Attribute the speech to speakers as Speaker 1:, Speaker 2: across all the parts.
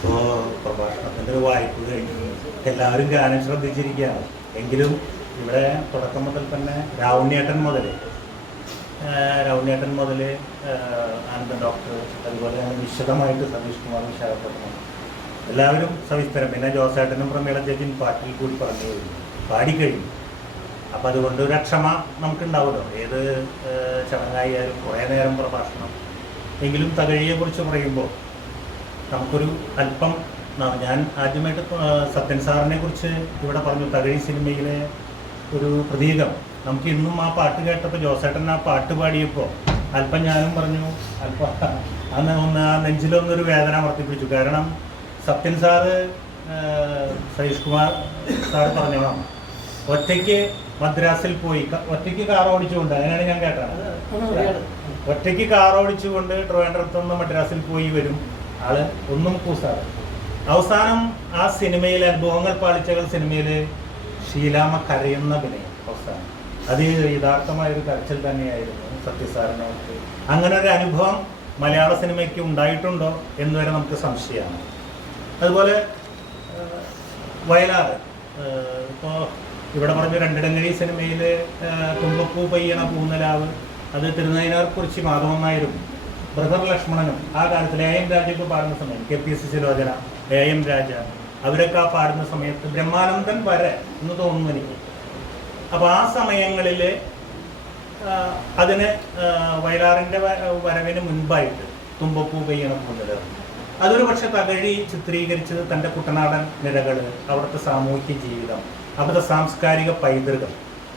Speaker 1: ഇപ്പോൾ പ്രഭാഷണത്തിന്റെ ഒരു വായ്പ കഴിഞ്ഞു. എല്ലാവരും ഗാനം ശ്രദ്ധിച്ചിരിക്കുകയാണ്. എങ്കിലും ഇവിടെ തുടക്കം മുതൽ തന്നെ രാവുണ്ണിയേട്ടൻ മുതൽ രാവുണ്ണിയേട്ടൻ മുതൽ ആനന്ദൻ ഡോക്ടർ അതുപോലെ തന്നെ വിശദമായിട്ട് സതീഷ് കുമാർ വിശാഖപട്ടണം. എല്ലാവരും സവിസ്തരം. പിന്നെ ജോസേട്ടനും പ്രമേള ജഡ്ജിൻ പാട്ടിൽ കൂടി പറഞ്ഞു കഴിഞ്ഞു. പാടിക്കഴിഞ്ഞു അപ്പം അതുകൊണ്ട് ഒരു അക്ഷമ നമുക്കുണ്ടാവുമല്ലോ. ഏത് ചടങ്ങായാലും കുറേ നേരം പ്രഭാഷണം. എങ്കിലും തകഴിയെക്കുറിച്ച് പറയുമ്പോൾ നമുക്കൊരു അല്പം ഞാൻ ആദ്യമായിട്ട് സത്യൻ സാറിനെ കുറിച്ച് ഇവിടെ പറഞ്ഞു തകഴി സിനിമയിലെ ഒരു പ്രതീകം. നമുക്ക് ഇന്നും ആ പാട്ട് കേട്ടപ്പോൾ ജോസേട്ടൻ ആ പാട്ട് പാടിയപ്പോൾ അല്പം ഞാനും പറഞ്ഞു അല്പം അന്ന് ഒന്ന് ആ നെഞ്ചിലൊന്നൊരു വേദന വർദ്ധിപ്പിച്ചു കാരണം സത്യൻ സാറ് സതീഷ് കുമാർ സാർ പറഞ്ഞോളാം ഒറ്റയ്ക്ക് മദ്രാസിൽ പോയി ഒറ്റയ്ക്ക് കാർ ഓടിച്ചുകൊണ്ട് അങ്ങനെയാണ് ഞാൻ കേട്ടത്. ഒറ്റയ്ക്ക് കാർ ഓടിച്ചുകൊണ്ട് ട്രിവാൻഡ്രത്ത് നിന്ന് മദ്രാസിൽ പോയി വരും. ആൾ ഒന്നും കൂസാറ് അവസാനം ആ സിനിമയിൽ അനുഭവങ്ങൾ പാളിച്ചകൾ സിനിമയിൽ ഷീലാമ കരയുന്ന വിനയം അവസാനം. അത് യഥാർത്ഥമായ ഒരു കരച്ചിൽ തന്നെയായിരുന്നു സത്യസാറിനെ അങ്ങനെ ഒരു അനുഭവം മലയാള സിനിമയ്ക്ക് ഉണ്ടായിട്ടുണ്ടോ എന്ന് വരെ നമുക്ക് സംശയമാണ്. അതുപോലെ വയലാർ ഇപ്പോൾ ഇവിടെ പറഞ്ഞ രണ്ടിടങ്ങഴി സിനിമയിൽ തുമ്പപ്പൂ പയ്യണ പൂന്നലാവ് അത് തിരുനയിനാർ കുറിച്ച് മാധവമായിരുന്നു ബ്രദർ ലക്ഷ്മണനും ആ കാലത്തിൽ എ എം രാജയൊക്കെ പാടുന്ന സമയം കെ പി എസ് സി ലോചന എ എം രാജ അവരൊക്കെ ആ പാടുന്ന സമയത്ത് ബ്രഹ്മാനന്ദൻ വരെ എന്ന് തോന്നുന്നു എനിക്ക്. അപ്പോൾ ആ സമയങ്ങളിൽ അതിന് വയലാറിന്റെ വരവിന് മുൻപായിട്ട് തുമ്പപ്പൂ പെയ്യണ പൂന്നലാവ് അതൊരു പക്ഷെ തകഴി ചിത്രീകരിച്ചത് തന്റെ കുട്ടനാടൻ നിരകൾ അവിടുത്തെ സാമൂഹിക ജീവിതം അവിടുത്തെ സാംസ്കാരിക പൈതൃകം.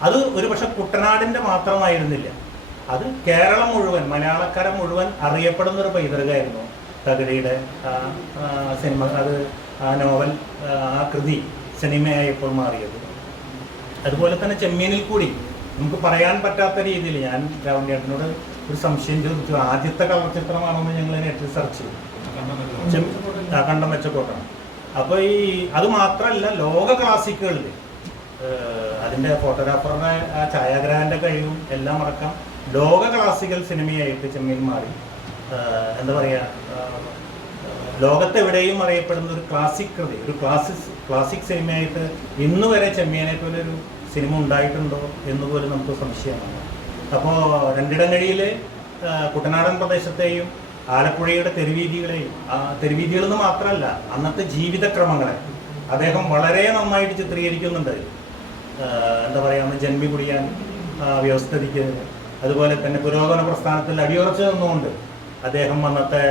Speaker 1: അത് ഒരു പക്ഷെ കുട്ടനാടിന്റെ മാത്രമായിരുന്നില്ല. അത് കേരളം മുഴുവൻ മലയാളക്കാരൻ മുഴുവൻ അറിയപ്പെടുന്ന ഒരു പൈതൃകമായിരുന്നു തകഴിയുടെ സിനിമ അത് ആ നോവൽ ആ, കൃതി സിനിമയായപ്പോൾ മാറിയത്. അതുപോലെ തന്നെ ചെമ്മീനിൽ കൂടി നമുക്ക് പറയാൻ പറ്റാത്ത രീതിയിൽ ഞാൻ രാവണേട്ടനോട് ഒരു സംശയം ചോദിച്ചു. ആദ്യത്തെ കളർ ചിത്രമാണെന്ന് ഞങ്ങൾ നെറ്റിൽ സെർച്ച് ചെയ്തു. കണ്ടം വെച്ച അപ്പോൾ ഈ അത് മാത്രമല്ല ലോക ക്ലാസിക്കുകളിൽ അതിന്റെ ഫോട്ടോഗ്രാഫറുടെ ആ ഛായാഗ്രഹന്റെ കഴിവും എല്ലാം അടക്കം ലോക ക്ലാസിക്കൽ സിനിമയായിട്ട് ചെമ്മീൻ മാറി എന്താ പറയുക ലോകത്തെവിടെയും അറിയപ്പെടുന്ന ഒരു ക്ലാസിക് കൃതി ഒരു ക്ലാസിക് ക്ലാസിക് സിനിമയായിട്ട് ഇന്ന് വരെ ചെമ്മീനെ പോലെ ഒരു സിനിമ ഉണ്ടായിട്ടുണ്ടോ എന്ന് പോലും നമുക്ക് സംശയമാണ്. അപ്പോൾ രണ്ടിടങ്ങഴിയിൽ കുട്ടനാടൻ പ്രദേശത്തെയും ആലപ്പുഴയുടെ തെരുവീതികളെയും ആ തെരുവീതികളെന്ന് മാത്രമല്ല അന്നത്തെ ജീവിതക്രമങ്ങളെ അദ്ദേഹം വളരെ നന്നായിട്ട് ചിത്രീകരിക്കുന്നുണ്ട്. എന്താ പറയുക ജന്മി കുടിയാൻ വ്യവസ്ഥിതിക്ക് അതുപോലെ തന്നെ പുരോഗമന പ്രസ്ഥാനത്തിൽ അടിയുറച്ചു നിന്നുകൊണ്ട് അദ്ദേഹം വന്നത്തെ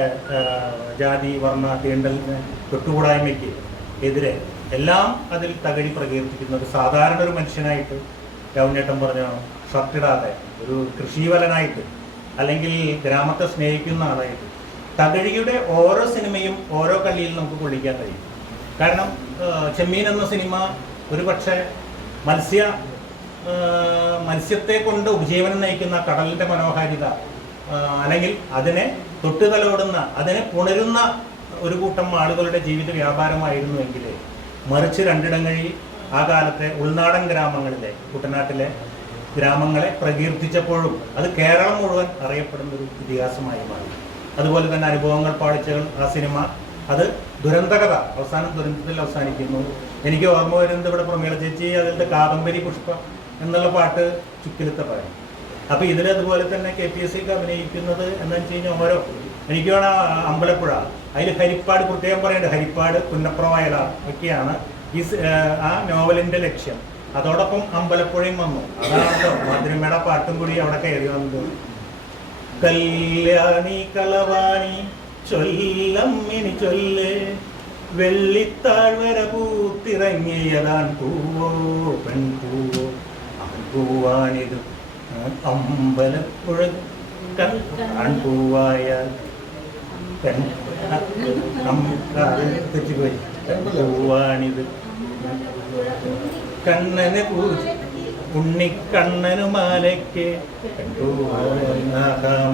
Speaker 1: ജാതി വർണ തീണ്ടലിന് തൊട്ടുകൂടായ്മയ്ക്ക് എതിരെ എല്ലാം അതിൽ തകഴി പ്രകീർത്തിക്കുന്ന ഒരു സാധാരണ ഒരു മനുഷ്യനായിട്ട് രൗണ്യേട്ടം പറഞ്ഞ ഷർട്ടിടാതെ ഒരു കൃഷിവലനായിട്ട് അല്ലെങ്കിൽ ഗ്രാമത്തെ സ്നേഹിക്കുന്ന ആളായിട്ട് തകഴിയുടെ ഓരോ സിനിമയും ഓരോ കള്ളിയിൽ നമുക്ക് കൊള്ളിക്കാൻ കഴിയും. കാരണം ചെമ്മീൻ എന്ന സിനിമ ഒരു പക്ഷേ മത്സ്യ മത്സ്യത്തെ കൊണ്ട് ഉപജീവനം നയിക്കുന്ന കടലിന്റെ മനോഹാരിത അല്ലെങ്കിൽ അതിനെ തൊട്ടുതലോടുന്ന അതിനെ പുണരുന്ന ഒരു കൂട്ടം ആളുകളുടെ ജീവിത വ്യാപാരമായിരുന്നുവെങ്കിൽ മറിച്ച് രണ്ടിടങ്ങഴി ആ കാലത്തെ ഉൾനാടൻ ഗ്രാമങ്ങളിലെ കുട്ടനാട്ടിലെ ഗ്രാമങ്ങളെ പ്രകീർത്തിച്ചപ്പോഴും അത് കേരളം മുഴുവൻ അറിയപ്പെടുന്ന ഒരു ഇതിഹാസമായി മാറി. അതുപോലെ തന്നെ അനുഭവങ്ങൾ പാളിച്ചകൾ ആ സിനിമ അത് ദുരന്തകഥ അവസാനം ദുരന്തത്തിൽ അവസാനിക്കുന്നു. എനിക്ക് ഓർമ്മ വരുന്നത് ഇവിടെ പ്രമേള ചേച്ചി അതിന്റെ കാദംബരി പുഷ്പ എന്നുള്ള പാട്ട് ചുക്കിലത്തെ പറയും. അപ്പൊ ഇതിൽ അതുപോലെ തന്നെ കെ പി എസ് സിക്ക് അഭിനയിക്കുന്നത് എന്താണെന്ന് വെച്ച് കഴിഞ്ഞാൽ ഓരോ എനിക്ക് വേണം അമ്പലപ്പുഴ അതിൽ ഹരിപ്പാട് പ്രത്യേകം പറയേണ്ടത് ഹരിപ്പാട് പുന്നപ്ര ഒക്കെയാണ്. ഈ ആ നോവലിന്റെ ലക്ഷ്യം. അതോടൊപ്പം അമ്പലപ്പുഴയും വന്നു. അതാണല്ലോ മധുരമേട പാട്ടും കൂടി അവിടെ കയറി വന്നത്. കല്യാണി കളവാണി ചൊല്ലമ്മിനി ചൊല്ല് വെള്ളിത്താഴ്വര പൂത്തിറങ്ങിയതാൻ പൂവോ പെൺപൂവോ. ആൺപൂവാണിത് അമ്പലപ്പുഴ ആൺപൂവായ പെൺ തെറ്റിപ്പോയി പൂവാണിത് കണ്ണന് പൂജ ഉണ്ണിക്കണ്ണനു മാലയ്ക്ക്.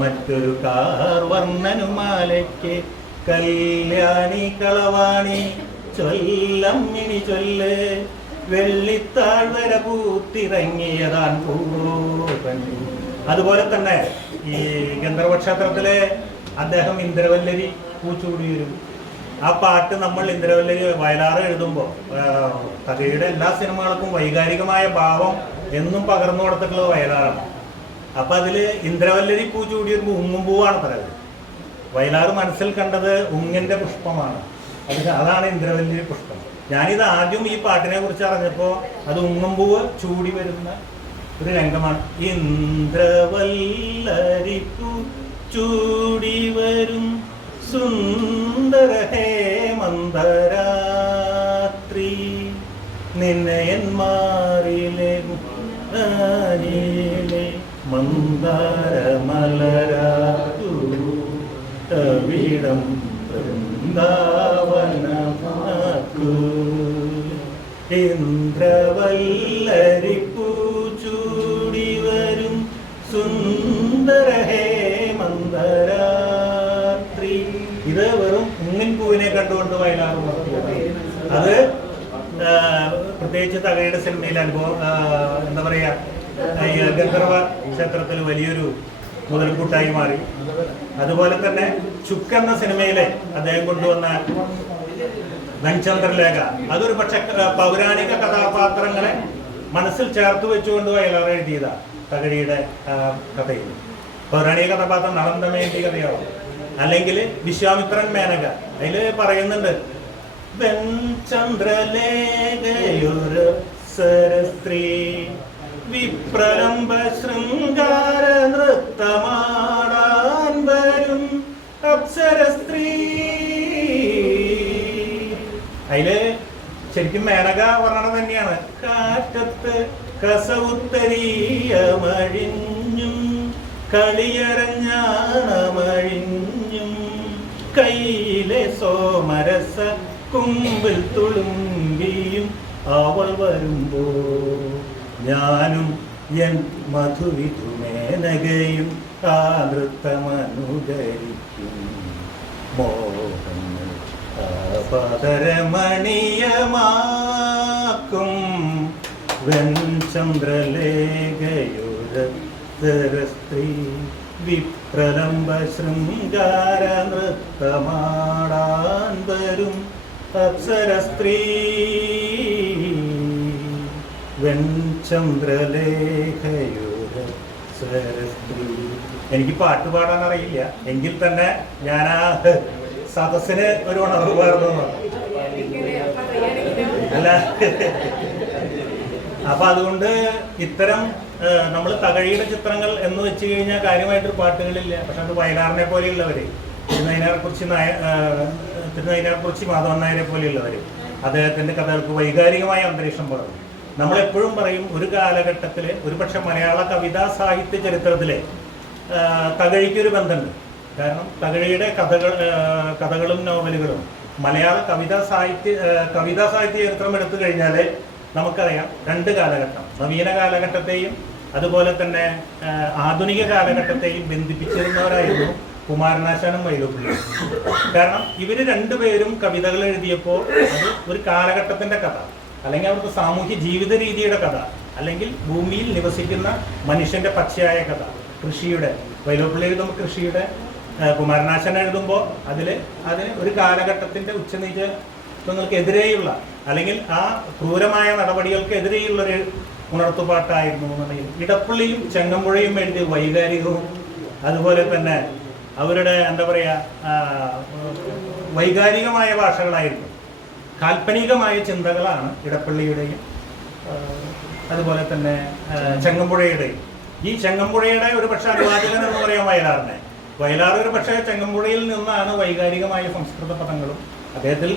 Speaker 1: മറ്റൊരു കാർ വർണനു മാലയ്ക്ക്. കല്യാണി കളവാണി. ചൊല്ലമ്മിനി ചൊല്ല്. വെള്ളിത്താഴ്വര പൂത്തിറങ്ങിയതാൻ പൂവൻ അതുപോലെ തന്നെ ഈ ഗന്ധർവക്ഷേത്രത്തിലെ അദ്ദേഹം ഇന്ദ്രവല്ലരി പൂച്ചൂടി വരും ആ പാട്ട് നമ്മൾ ഇന്ദ്രവല്ലരി വയലാറ് എഴുതുമ്പോൾ തകഴിയുടെ എല്ലാ സിനിമകൾക്കും വൈകാരികമായ ഭാവം എന്നും പകർന്നു കൊടുത്തിട്ടുള്ളത് വയലാറാണ്. അപ്പൊ അതിൽ ഇന്ദ്രവല്ലരി പൂച്ചുകൂടിയൊരു ചൂടിയൊരു ഉങ്ങും പൂവാണ് പറയുന്നത് വയലാറ് മനസ്സിൽ കണ്ടത് ഉങ്ങിന്റെ പുഷ്പമാണ്. അത് അതാണ് ഇന്ദ്രവല്ലരി പുഷ്പം. ഞാനിത് ആദ്യം ഈ പാട്ടിനെ കുറിച്ച് അറിഞ്ഞപ്പോൾ അത് ഉങ്ങുമ്പൂവ് ചൂടി വരുന്ന ഒരു രംഗമാണ്. ഇന്ദ്രവല്ലരിപ്പു ചൂടി വരും സുന്ദര ഹേമന്തരാത്രി. നിന്നയൻ മാറിലെ മന്ദാരമലരാ. തവിടം വൃന്ദാവനമാക്കൂ ഇന്ദ്രവല്ലരി പൂച്ചൂടി വരും സുന്ദര ഹേമന്തരാത്രി ഇത് വെറും ഉങ്ങിൻ പൂവിനെ കണ്ടുകൊണ്ട് വയലാറ് അത് പ്രത്യേകിച്ച് തകഴിയുടെ സിനിമയിൽ അനുഭവം എന്താ പറയാ ഗന്ധർവ ക്ഷേത്രത്തിൽ വലിയൊരു മുതൽക്കൂട്ടായി മാറി. അതുപോലെ തന്നെ ചുക്ക് എന്ന സിനിമയിലെ അദ്ദേഹം കൊണ്ടുവന്ന വെഞ്ചന്ദ്രലേഖ അതൊരു പക്ഷെ പൗരാണിക കഥാപാത്രങ്ങളെ മനസ്സിൽ ചേർത്ത് വെച്ചുകൊണ്ട് വയലാർ എഴുതിയതാ. തകഴിയുടെ കഥയിൽ. പൗരാണിക കഥാപാത്രം നളന്തമേന്തി കഥയാവും. അല്ലെങ്കിൽ വിശ്വാമിത്രൻ മേനക. അതിൽ പറയുന്നുണ്ട് വെഞ്ചന്ദ്രലേഖയൊരു സരസ്ത്രീ വിപ്രലംബ ശൃംഗാര നൃത്തമാടാൻ വരും. അപ്സരസ്ത്രീ ശരിക്കും മേനക വർണന തന്നെയാണ്. കാറ്റത്ത് കസവുത്തരീയമഴിഞ്ഞും കളിയരഞ്ഞാണമഴിഞ്ഞും കയ്യിലെ സോമരസ കുമ്പിൽ തുളുമ്പിയും അവൾ വരുമ്പോ ഞാനും എൻ മധുവിധുമേനകയും ആ മോഹങ്ങൾ പതരമണിയമാക്കും വെൺചന്ദ്രലേഖയുരസ്ത്രീ വിപ്രലംബ ശൃംഗാര നൃത്തമാടാൻ വരും അപ്സരസ്ത്രീ. വെൺചന്ദ്രലേഖയുരസ്ത്രീ എനിക്ക് പാട്ട് പാടാൻ അറിയില്ല. എങ്കിൽ തന്നെ ആ സദസ്സിന് ഒരു ഉണർവ് പകർന്നു അല്ല. അപ്പൊ അതുകൊണ്ട് ഇത്തരം നമ്മൾ തകഴിയുടെ ചിത്രങ്ങൾ എന്ന് വെച്ച് കഴിഞ്ഞാൽ കാര്യമായിട്ട് പാട്ടുകളില്ല. പക്ഷെ അത് വയലാറിനെ പോലെയുള്ളവര് തിരുനൈനാറെ കുറിച്ച് തിരുനൈനാറെ കുറിച്ച് മാധവൻ നായരെ പോലെയുള്ളവര് അദ്ദേഹത്തിന്റെ കഥകൾക്ക് വൈകാരികമായ അന്തരീക്ഷം നമ്മൾ എപ്പോഴും പറയും ഒരു കാലഘട്ടത്തിലെ ഒരുപക്ഷെ മലയാള കവിതാ സാഹിത്യ ചരിത്രത്തിലെ തകഴിക്കൊരു ബന്ധമുണ്ട്. കാരണം തകഴിയുടെ കഥകൾ കഥകളും നോവലുകളും. മലയാള കവിതാ സാഹിത്യ കവിതാ സാഹിത്യ ചരിത്രം എടുത്തു കഴിഞ്ഞാൽ നമുക്കറിയാം രണ്ട് കാലഘട്ടം. നവീന കാലഘട്ടത്തെയും അതുപോലെ തന്നെ ആധുനിക കാലഘട്ടത്തെയും ബന്ധിപ്പിച്ചിരുന്നവരായിരുന്നു കുമാരനാശാനും വൈലോപ്പിള്ളിയും കാരണം ഇവർ രണ്ടുപേരും കവിതകൾ എഴുതിയപ്പോൾ അത് ഒരു കാലഘട്ടത്തിന്റെ കഥ. അല്ലെങ്കിൽ അവർക്ക് സാമൂഹ്യ ജീവിത രീതിയുടെ കഥ. അല്ലെങ്കിൽ ഭൂമിയിൽ നിവസിക്കുന്ന മനുഷ്യന്റെ പച്ചയായ കഥ. കൃഷിയുടെ വൈലോപ്പിള്ളി എഴുതുമ്പോൾ കൃഷിയുടെ കുമാരനാശൻ എഴുതുമ്പോൾ അതിൽ അതിന് ഒരു കാലഘട്ടത്തിന്റെ ഉച്ചനീചത്വങ്ങൾക്കെതിരെയുള്ള അല്ലെങ്കിൽ ആ ക്രൂരമായ നടപടികൾക്കെതിരെയുള്ളൊരു ഉണർത്തുപാട്ടായിരുന്നു എന്നുണ്ടെങ്കിൽ ഇടപ്പള്ളിയും ചെങ്ങമ്പുഴയും എഴുതിയ വൈകാരികവും അതുപോലെ തന്നെ അവരുടെ എന്താ പറയുക വൈകാരികമായ ഭാഷകളായിരുന്നു. കാൽപ്പനികമായ ചിന്തകളാണ് ഇടപ്പള്ളിയുടെയും അതുപോലെ തന്നെ ചെങ്ങമ്പുഴയുടെയും. ഈ ചെങ്ങമ്പുഴയുടെ ഒരു പക്ഷേ അനുവാചകൻ എന്ന് പറയാൻ വയലാറിനെ. വയലാർ ഒരു പക്ഷേ ചെങ്ങമ്പുഴയിൽ നിന്നാണ് വൈകാരികമായ സംസ്കൃത പദങ്ങളും അദ്ദേഹത്തിൽ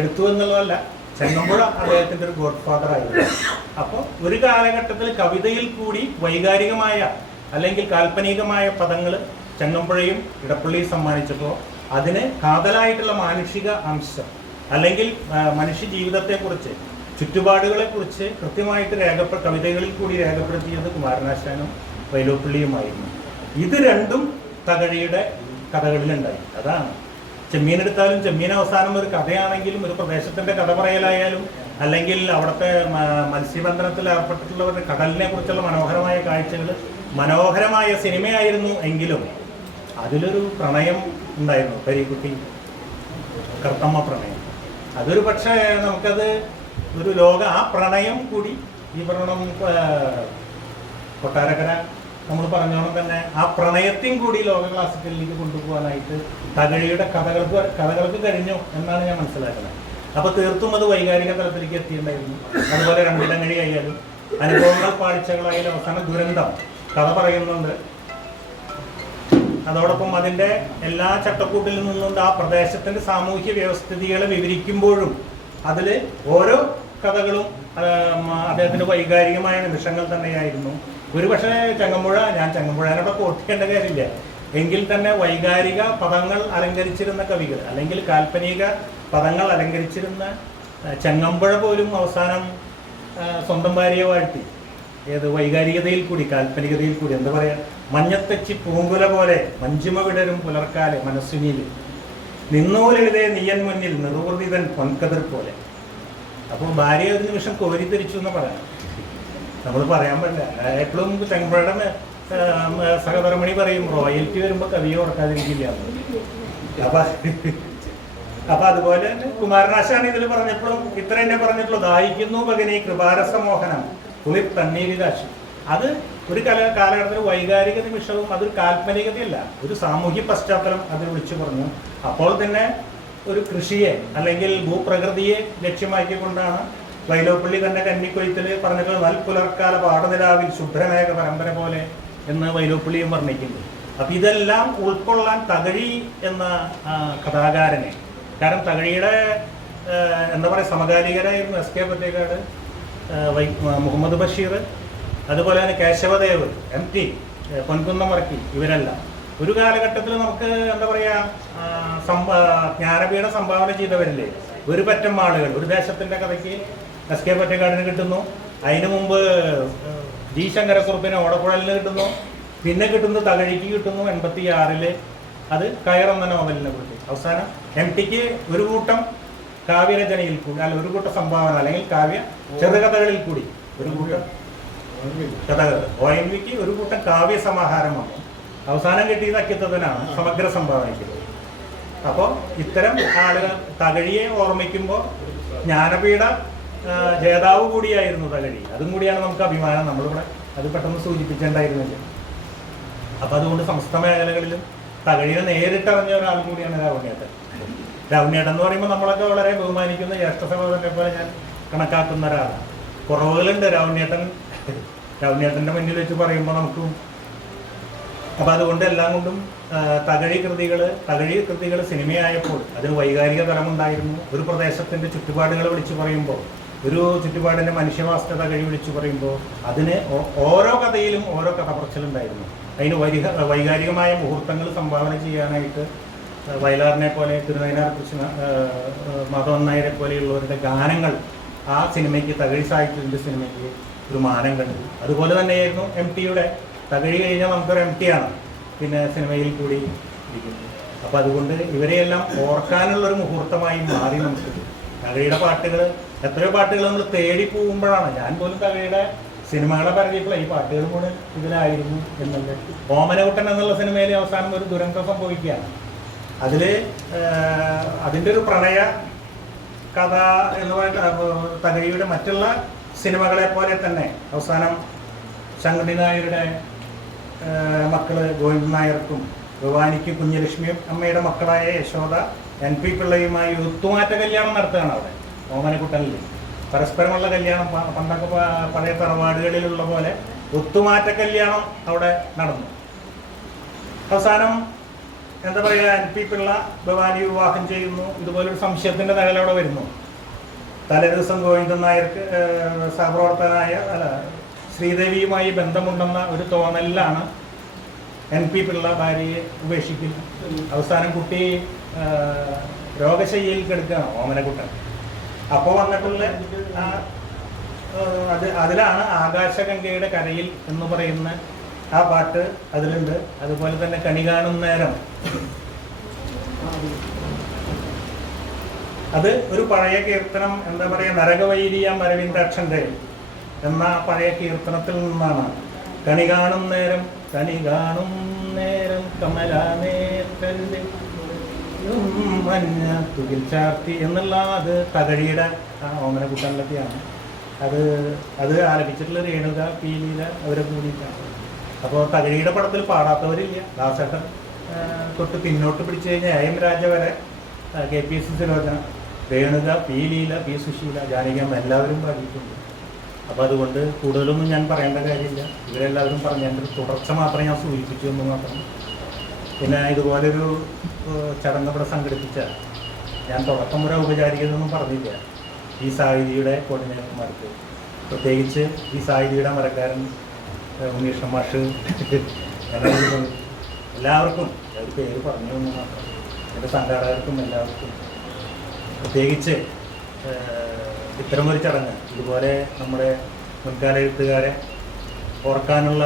Speaker 1: എടുത്തു എന്നുള്ളതല്ല ചെങ്ങമ്പുഴ അദ്ദേഹത്തിന്റെ ഒരു ഗോഡ് ഫാദർ ആയിരുന്നു. അപ്പോൾ ഒരു കാലഘട്ടത്തിൽ കവിതയിൽ കൂടി വൈകാരികമായ അല്ലെങ്കിൽ കാൽപ്പനികമായ പദങ്ങൾ ചെങ്ങമ്പുഴയും ഇടപ്പള്ളിയും സമ്മാനിച്ചപ്പോൾ അതിന് കാതലായിട്ടുള്ള മാനുഷിക അംശം അല്ലെങ്കിൽ മനുഷ്യ ജീവിതത്തെക്കുറിച്ച് ചുറ്റുപാടുകളെക്കുറിച്ച് കൃത്യമായിട്ട് രേഖപ്പെ കവിതകളിൽ കൂടി രേഖപ്പെടുത്തിയത് കുമാരനാശാനും വൈലോപ്പിള്ളിയുമായിരുന്നു ഇത് രണ്ടും തകഴിയുടെ കഥകളിലുണ്ടായി. അതാണ്. ചെമ്മീൻ എടുത്താലും ചെമ്മീൻ അവസാനം ഒരു കഥയാണെങ്കിലും ഒരു പ്രദേശത്തിന്റെ കഥ പറയലായാലും അല്ലെങ്കിൽ അവിടുത്തെ മത്സ്യബന്ധനത്തിൽ ഏർപ്പെട്ടിട്ടുള്ളവരുടെ കടലിനെ കുറിച്ചുള്ള മനോഹരമായ കാഴ്ചകൾ മനോഹരമായ സിനിമയായിരുന്നു എങ്കിലും അതിലൊരു പ്രണയം ഉണ്ടായിരുന്നു. കരിക്കുട്ടി കർത്തമ്മ പ്രണയം. അതൊരു പക്ഷേ നമുക്കത് ഒരു ലോക ആ പ്രണയം കൂടി ഈ പറയണം കൊട്ടാരക്കര നമ്മൾ പറഞ്ഞോണം തന്നെ ആ പ്രണയത്തെയും കൂടി ലോക ക്ലാസിക്കലിലേക്ക് കൊണ്ടുപോകാനായിട്ട് തകഴിയുടെ കഥകൾക്ക് കഥകൾക്ക് കഴിഞ്ഞു എന്നാണ് ഞാൻ മനസ്സിലാക്കുന്നത്. അപ്പൊ തീർത്തും അത് വൈകാരിക തലത്തിലേക്ക് എത്തിയിട്ടുണ്ടായിരുന്നു. അതുപോലെ രണ്ടിടങ്ങഴി ആയാലും അനുഭവങ്ങൾ പാഴ്ചകളായാലും അവസാന ദുരന്തം കഥ പറയുന്നുണ്ട്. അതോടൊപ്പം അതിന്റെ എല്ലാ ചട്ടക്കൂട്ടിൽ നിന്നും ആ പ്രദേശത്തിന്റെ സാമൂഹ്യ വ്യവസ്ഥിതികളെ വിവരിക്കുമ്പോഴും അതിൽ ഓരോ കഥകളും അദ്ദേഹത്തിന്റെ വൈകാരികമായ നിമിഷങ്ങൾ തന്നെയായിരുന്നു. ഒരു പക്ഷേ ചങ്ങമ്പുഴ ഞാൻ ചങ്ങമ്പുഴനോട് കോർത്തിക്കേണ്ട കാര്യമില്ല. എങ്കിൽ തന്നെ വൈകാരിക പദങ്ങൾ അലങ്കരിച്ചിരുന്ന കവികൾ അല്ലെങ്കിൽ കാൽപ്പനിക പദങ്ങൾ അലങ്കരിച്ചിരുന്ന ചങ്ങമ്പുഴ പോലും അവസാനം സ്വന്തം ഭാര്യയെ വാഴ്ത്തി. ഏത് വൈകാരികതയിൽ കൂടി കാൽപ്പനികതയിൽ കൂടി എന്താ പറയുക മഞ്ഞത്തച്ചി പൂങ്കുല പോലെ മഞ്ചുമ വിടരും പുലർക്കാലെ മനസ്സിനിൽ. നിന്നൂലെഴുതേ നീയൻ മുന്നിൽ നിർവൃതിതൻ പൊൻകതിർ പോലെ. അപ്പോൾ ഭാര്യ ഒരു നിമിഷം കോരിത്തിരിച്ചു എന്ന് പറയാം. നമ്മൾ പറയാൻ പറ്റില്ല. എപ്പോഴും ചെങ്കമ്പഴയുടെ സഹതരമണി പറയും റോയൽറ്റി വരുമ്പോൾ കവിയെ ഓർക്കാതിരിക്കില്ല എന്ന്. അപ്പൊ അപ്പൊ അതുപോലെ തന്നെ കുമാരനാശാണ് ഇതിൽ പറഞ്ഞപ്പോഴും ഇത്ര തന്നെ പറഞ്ഞിട്ടുള്ളൂ. ദാഹിക്കുന്നു ഭഗനി കൃപാരസമോഹനം കുളിർ തണ്ണീര് കാശി അത് ഒരു കല കാലഘട്ടത്തിൽ വൈകാരിക നിമിഷവും അതൊരു കാൽപ്പനികതയല്ല ഒരു സാമൂഹ്യ പശ്ചാത്തലം അതിൽ വിളിച്ചു പറഞ്ഞു. അപ്പോൾ തന്നെ ഒരു കൃഷിയെ അല്ലെങ്കിൽ ഭൂപ്രകൃതിയെ ലക്ഷ്യമാക്കിക്കൊണ്ടാണ് വൈലോപ്പള്ളി തന്നെ കന്നിക്കൊയ്ത്തിൽ പറഞ്ഞിട്ടുള്ള നൽപുലർക്കാല പാടനിലാവിൽ ശുഭ്രമേഘ പരമ്പര പോലെ എന്ന് വൈലോപ്പള്ളിയും വർണിക്കുന്നു. അപ്പൊ ഇതെല്ലാം ഉൾക്കൊള്ളാൻ തകഴി എന്ന കഥാകാരനെ. കാരണം തകഴിയുടെ എന്താ പറയുക സമകാലികരായിരുന്നു എസ് കെ പത്തേക്കാട് വൈ മുഹമ്മദ് ബഷീർ അതുപോലെ തന്നെ കേശവദേവ് എം ടി പൊൻകുന്നം വർക്കി ഇവരെല്ലാം. ഒരു കാലഘട്ടത്തിൽ നമുക്ക് എന്താ പറയാ ആ, സംഭ- ജ്ഞാനപീഠ സംഭാവന ചെയ്തവരില്ലേ? ഒരു പറ്റം ആളുകൾ. ഒരു ദേശത്തിന്റെ കഥയ്ക്ക് എസ് കെ പറ്റക്കാടിന് കിട്ടുന്നു. അതിനു മുമ്പ് ജി ശങ്കരക്കുറുപ്പിന് ഓടക്കുഴലിന് കിട്ടുന്നു. പിന്നെ കിട്ടുന്നത് തകഴിക്ക് കിട്ടുന്നു എൺപത്തി ആറിൽ അത് കയറെന്ന നോവലിനെ കുറിച്ച്. അവസാനം എം ടിക്ക് ഒരു കൂട്ടം കാവ്യരചനയിൽ കൂടി അല്ല ഒരു കൂട്ടം സംഭാവന അല്ലെങ്കിൽ കാവ്യ ചെറുകഥകളിൽ കൂടി ഒരു കൂട്ടം കഥകൾ. ഒ എം വിക്ക് ഒരു കൂട്ടം കാവ്യ സമാഹാരമാണ് അവസാനം കിട്ടിയത് അക്കിത്തത്തിനാണ് സമഗ്ര സംഭാവനയ്ക്ക്. അപ്പോൾ ഇത്തരം ആളുകൾ തകഴിയെ ഓർമ്മിക്കുമ്പോൾ ജ്ഞാനപീഠ ജേതാവ് കൂടിയായിരുന്നു തകഴി. അതും കൂടിയാണ് നമുക്ക് അഭിമാനം. നമ്മളിവിടെ അത് പെട്ടെന്ന് സൂചിപ്പിച്ചിട്ടുണ്ടായിരുന്നില്ല. അപ്പം അതുകൊണ്ട് സമസ്ത മേഖലകളിലും തകഴിയെ നേരിട്ടറിഞ്ഞ ഒരാൾ കൂടിയാണ് രാവണേട്ടൻ രാവണേട്ടൻ എന്ന് പറയുമ്പോൾ നമ്മളൊക്കെ വളരെ ബഹുമാനിക്കുന്ന ജ്യേഷ്ഠ സഹോദരനെ പോലെ ഞാൻ കണക്കാക്കുന്ന ഒരാളാണ്. കുറവുകളുണ്ട് രാവണേട്ടൻ രാവണ്യേട്ടന്റെ മുന്നിൽ വെച്ച് പറയുമ്പോൾ നമുക്കും അപ്പൊ അതുകൊണ്ട് എല്ലാം കൊണ്ടും തകഴി കൃതികൾ തകഴി കൃതികൾ സിനിമയായപ്പോൾ അതിന് വൈകാരിക തലമുണ്ടായിരുന്നു. ഒരു പ്രദേശത്തിന്റെ ചുറ്റുപാടുകൾ വിളിച്ചു പറയുമ്പോൾ ഒരു ചുറ്റുപാടിന്റെ മനുഷ്യവാസ്ത തകഴി വിളിച്ചു പറയുമ്പോൾ അതിന് ഓരോ കഥയിലും ഓരോ കഥ പറച്ചിലുണ്ടായിരുന്നു അതിന് വൈക വൈകാരികമായ മുഹൂർത്തങ്ങൾ സംഭാവന ചെയ്യാനായിട്ട് വയലാറിനെ പോലെ തിരുനയനാർ കൃഷ്ണ മാധവൻ നായരെ പോലെയുള്ളവരുടെ ഗാനങ്ങൾ ആ സിനിമയ്ക്ക് തകഴി സാഹിത്യത്തിന്റെ സിനിമയ്ക്ക് ഒരു മാനം കണ്ടു. അതുപോലെ തന്നെയായിരുന്നു എം ടിയുടെ തകഴി കഴിഞ്ഞാൽ നമുക്കൊരു എം ടി ആണ്. പിന്നെ സിനിമയിൽ കൂടി ഇരിക്കുന്നത് അപ്പോൾ അതുകൊണ്ട് ഇവരെയെല്ലാം ഓർക്കാനുള്ള ഒരു മുഹൂർത്തമായി മാറി നമുക്ക് തകഴിയുടെ പാട്ടുകൾ എത്രയോ പാട്ടുകൾ നമ്മൾ തേടി പോകുമ്പോഴാണ്. ഞാൻ പോലും തകഴിയുടെ സിനിമകളെ പറഞ്ഞപ്പോൾ ഈ പാട്ടുകൾ കൂടെ ഇതിലായിരുന്നു എന്നുള്ളത്. ഓമനകുട്ടൻ എന്നുള്ള സിനിമയിൽ അവസാനം ഒരു ദുരന്തം സംഭവിക്കുകയാണ്. അതിൽ അതിന്റെ ഒരു പ്രണയ കഥ എന്ന് പറയുന്ന തകഴിയുടെ മറ്റുള്ള സിനിമകളെ പോലെ തന്നെ അവസാനം ശങ്കുണ്ണി നായരുടെ ആ, മക്കൾ ഗോവിന്ദൻ നായർക്കും ഭവാനിക്ക് കുഞ്ഞലക്ഷ്മിയും അമ്മയുടെ മക്കളായ യശോദ എൻ പി പിള്ളയുമായി ഒത്തുമാറ്റ കല്യാണം നടത്തുകയാണ് അവിടെ ഓമനക്കുട്ടനിൽ പരസ്പരമുള്ള കല്യാണം പണ്ടൊക്കെ പഴയ തറവാടുകളിലുള്ള പോലെ ഒത്തുമാറ്റ കല്യാണം അവിടെ നടന്നു. അവസാനം എന്താ പറയുക എൻ പി പിള്ള ഭവാനി വിവാഹം ചെയ്യുന്നു. ഇതുപോലൊരു സംശയത്തിന്റെ നിഴലവിടെ വരുന്നു. തലേദിവസം ഗോവിന്ദൻ നായർക്ക് സഹപ്രവർത്തകനായ അല്ല ശ്രീദേവിയുമായി ബന്ധമുണ്ടെന്ന ഒരു തോന്നലിലാണ് എൻ പി പിള്ള ഭാര്യയെ ഉപേക്ഷിക്കുന്നു അവസാനം കുട്ടി രോഗശയ്യയിൽ കിടക്കുകയാണ് ഓമനക്കുട്ടൻ അപ്പോൾ വന്നിട്ടുള്ള അത് അതിലാണ് ആകാശഗംഗയുടെ കരയിൽ എന്ന് പറയുന്ന ആ പാട്ട് അതിലുണ്ട്. അതുപോലെ തന്നെ കണി കാണും നേരം. അത് ഒരു പഴയ കീർത്തനം എന്താ പറയുക നരകവൈരിയ അരവിന്ദാക്ഷന്റെ എന്ന പഴയ കീർത്തനത്തിൽ നിന്നാണ്. കണി കാണും നേരം കണി കാണും നേരം തുകിൽ ചാർത്തി എന്നുള്ള അത് തകഴിയുടെ ആ ഓമന കുട്ടനിലൊക്കെയാണ് അത് അത് ആലപിച്ചിട്ടുള്ള രേണുക പീലിയില അവരെ കൂടിയിട്ടാണ്. അപ്പോൾ തകഴിയുടെ പടത്തിൽ പാടാത്തവരില്ല. ദാസേട്ടൻ തൊട്ട് പിന്നോട്ട് പിടിച്ചു കഴിഞ്ഞാൽ എം രാജ വരെ K P S C സുരോചന Renuka P Leela P Susheela Janakiamma എല്ലാവരും പാടിയിട്ടുണ്ട്. അപ്പോൾ അതുകൊണ്ട് കൂടുതലൊന്നും ഞാൻ പറയേണ്ട കാര്യമില്ല. ഇവരെല്ലാവരും പറഞ്ഞതിന്റെ തുടർച്ച മാത്രം ഞാൻ സൂചിപ്പിച്ചു എന്ന് മാത്രം. പിന്നെ ഇതുപോലൊരു ചടങ്ങ് ഇവിടെ സംഘടിപ്പിച്ച ഞാൻ തുടക്കം ഒരു ഔപചാരികതൊന്നും പറഞ്ഞില്ല. ഈ സാഹിതിയുടെ കോർഡിനേറ്റർമാർക്ക്. പ്രത്യേകിച്ച് ഈ സാഹിതിയുടെ മരക്കാരൻ ഉമേഷ് മാഷ് എല്ലാവർക്കും ഒരു പേര് പറഞ്ഞു എന്ന് മാത്രം. എന്റെ സംഘാടകർക്കും എല്ലാവർക്കും. പ്രത്യേകിച്ച് ഇത്തരമൊരു ചടങ്ങ് ഇതുപോലെ നമ്മുടെ മുൻകാല എഴുത്തുകാരെ ഓർക്കാനുള്ള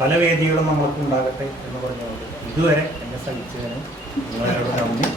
Speaker 1: പല വേദികളും നമ്മൾക്ക് ഉണ്ടാകട്ടെ എന്ന് പറഞ്ഞുകൊണ്ട് ഇതുവരെ എന്നെ സഹിച്ചതിന് നിങ്ങളോട് നന്ദി.